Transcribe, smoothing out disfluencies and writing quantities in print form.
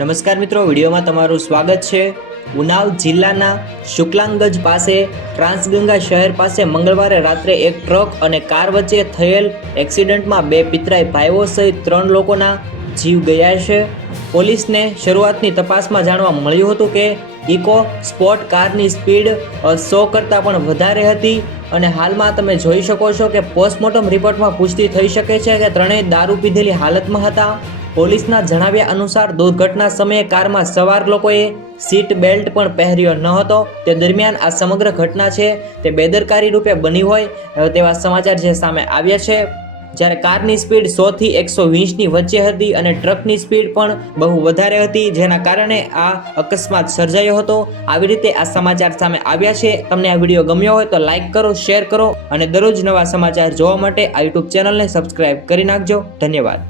નમસ્કાર મિત્રો, વિડીયોમાં તમારું સ્વાગત છે। ઉનાવ જિલ્લાના શુક્લાંગજ પાસે ટ્રાંસગંગા શહેર પાસે મંગળવારે રાત્રે એક ટ્રક અને કાર વચ્ચે થયેલ એક્સિડન્ટમાં બે પિતરાઈ ભાઈઓ સહિત 3 લોકોના જીવ ગયા છે। પોલીસને શરૂઆતની તપાસમાં જાણવા મળ્યું હતું કે ઇકો સ્પોર્ટ કારની સ્પીડ 100 કરતાં પણ વધારે હતી અને હાલમાં તમે જોઈ શકો છો કે પોસ્ટમોર્ટમ રિપોર્ટમાં પુષ્ટિ થઈ શકે છે કે ત્રણેય દારૂ પીધેલી હાલતમાં હતા। પોલીસના જણાવ્યા અનુસાર દુર્ઘટના સમયે કારમાં સવાર લોકોએ સીટ બેલ્ટ પણ પહેર્યો ન હતો। તે દરમિયાન આ સમગ્ર ઘટના છે તે બેદરકારી રૂપે બની હોય તેવા સમાચાર જે સામે આવ્યા છે। જ્યારે કારની સ્પીડ 100 થી 120ની વચ્ચે હતી અને ટ્રકની સ્પીડ પણ બહુ વધારે હતી, જેના કારણે આ અકસ્માત સર્જાયો હતો। આવી રીતે આ સમાચાર સામે આવ્યા છે। તમને આ વિડીયો ગમ્યો હોય તો લાઈક કરો, શેર કરો અને દરરોજ નવા સમાચાર જોવા માટે આ યુટ્યુબ ચેનલને સબસ્ક્રાઇબ કરી નાખજો। ધન્યવાદ।